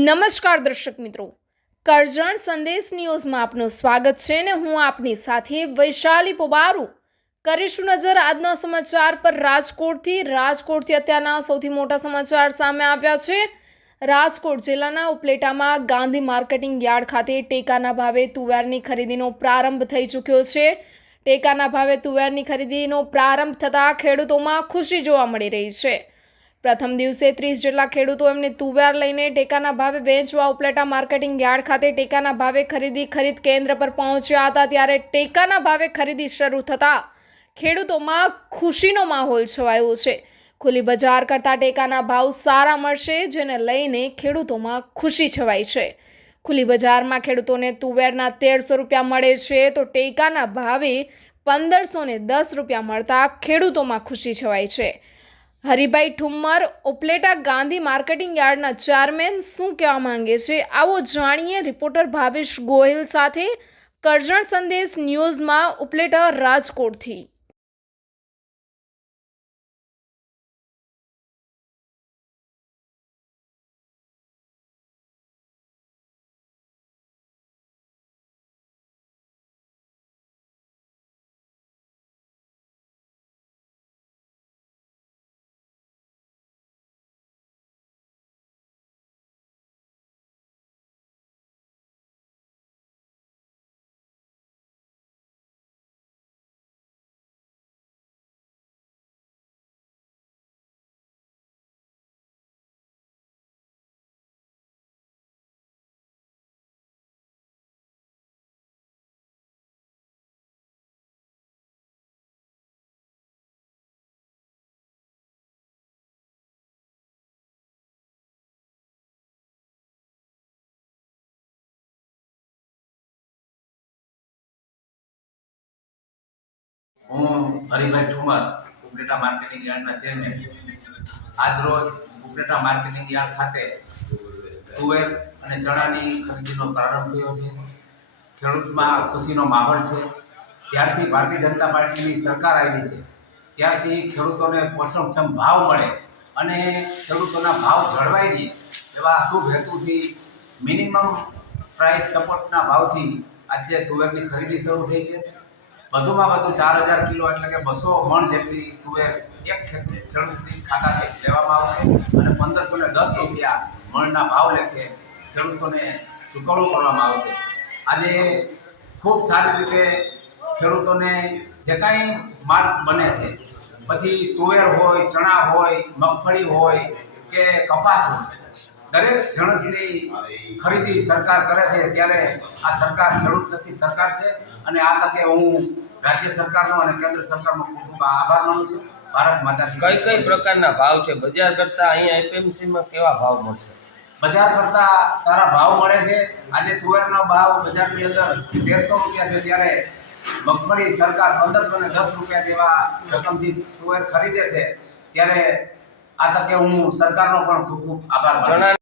નમસ્કાર દર્શક મિત્રો. કરજણ સંદેશ ન્યૂઝમાં આપનું સ્વાગત છે ને હું આપની સાથે વૈશાલી પોબારુ. કરીશું નજર આજના સમાચાર પર. રાજકોટથી રાજકોટથી અત્યારના સૌથી મોટા સમાચાર સામે આવ્યા છે. રાજકોટ જિલ્લાના ઉપલેટામાં ગાંધી માર્કેટિંગ યાર્ડ ખાતે ટેકાના ભાવે તુવેરની ખરીદીનો પ્રારંભ થઈ ચૂક્યો છે. ટેકાના ભાવે તુવેરની ખરીદીનો પ્રારંભ થતાં ખેડૂતોમાં ખુશી જોવા મળી રહી છે. પ્રથમ દિવસે ત્રીસ જેટલા ખેડૂતો એમને તુવેર લઈને ટેકાના ભાવે વેચવા ઉપલેટા માર્કેટિંગ યાર્ડ ખાતે ટેકાના ભાવે ખરીદી ખરીદ કેન્દ્ર પર પહોંચ્યા હતા ત્યારે ટેકાના ભાવે ખરીદી શરૂ થતાં ખેડૂતોમાં ખુશીનો માહોલ છવાયો છે. ખુલ્લી બજાર કરતાં ટેકાના ભાવ સારા મળશે, જેને લઈને ખેડૂતોમાં ખુશી છવાઈ છે. ખુલ્લી બજારમાં ખેડૂતોને તુવેરના તેરસો રૂપિયા મળે છે તો ટેકાના ભાવે પંદરસો ને દસ રૂપિયા મળતા ખેડૂતોમાં ખુશી છવાઈ છે. હરિભાઈ ઠુમ્મર, ઉપલેટા ગાંધી માર્કેટિંગ યાર્ડના ચેરમેન શું કહેવા માંગે છે? આવો જાણીએ રિપોર્ટર ભાવેશ ગોહિલ સાથે. કરજણ સંદેશ ન્યૂઝમાં ઉપલેટા રાજકોટથી. હું હરિભાઈ ઠુમર ઉપલેટા માર્કેટિંગ યાર્ડના ચેરમેન. આજરોજ ઉપલેટા માર્કેટિંગ યાર્ડ ખાતે તુવેર અને ચણાની ખરીદીનો પ્રારંભ થયો છે. ખેડૂતમાં ખુશીનો માહોલ છે. જ્યારથી ભારતીય જનતા પાર્ટીની સરકાર આવી છે, ત્યારથી ખેડૂતોને પોષણક્ષમ ભાવ મળે અને ખેડૂતોના ભાવ જળવાઈ રહે એવા શુભ હેતુથી મિનિમમ પ્રાઇસ સપોર્ટના ભાવથી આજે તુવેરની ખરીદી શરૂ થઈ છે. વધુમાં વધુ ચાર હજાર કિલો એટલે કે બસો મણ જેટલી તુવેર એક ખેડૂત ખાતાથી લેવામાં આવશે અને પંદરસો ને દસ રૂપિયા મણના ભાવ લેખે ખેડૂતોને ચૂકવણું કરવામાં આવશે. આજે ખૂબ સારી રીતે ખેડૂતોને જે કાંઈ માલ બને છે, પછી તુવેર હોય, ચણા હોય, મગફળી હોય કે કપાસ હોય દરેક જણસની ખરીદી સરકાર કરે છે ત્યારે આ સરકાર ખેડૂતલક્ષી સરકાર છે. અને આ તકે હું રાજ્ય સરકારનો અને કેન્દ્ર સરકારનો ખૂબ ખૂબ આભાર માનું છું. ભારત માતા કઈ કઈ પ્રકારના ભાવ છે? બજાર કરતા અહીંયા એપીએમસીમાં કેવા ભાવ મળશે? બજાર કરતા સારા ભાવ મળે છે. આજે તુવેરનો ભાવ બજારની અંદર તેરસો રૂપિયા છે ત્યારે મગફળી સરકાર પંદરસો ને દસ રૂપિયા જેવા રકમથી તુવેર ખરીદે છે. ત્યારે આ તકે હું સરકારનો પણ ખૂબ ખૂબ આભાર ચણા